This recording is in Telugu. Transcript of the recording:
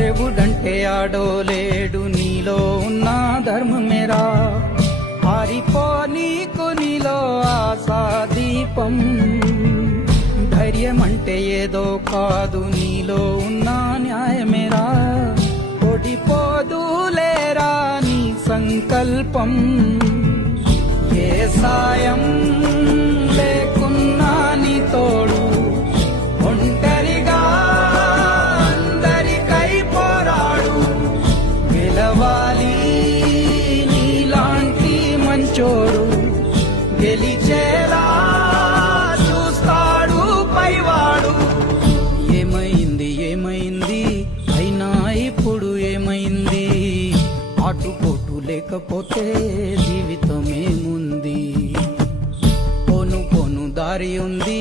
దేవుడంటే ఆడోలేడు నీలో ఉన్న ధర్మమేరా ఆరిపో నీకు నీలో ఆశాదీపం ధైర్యమంటే ఏదో కాదు నీలో ఉన్న న్యాయమేరా ఓడిపోదులేరా నీ సంకల్పం ఏ సాయం లేకున్నా నీ తోడు ఒంటరిగా అందరికై పోరాడు గెలవాలి నీలాంటి మంచోడు గెలిచేలా చూస్తాడు పైవాడు ఏమైంది ఏమైంది అయినా ఇప్పుడు ఏమైంది ఆటుపోటు లేకపోతే జీవితమేముంది పోను పోను దారి ఉంది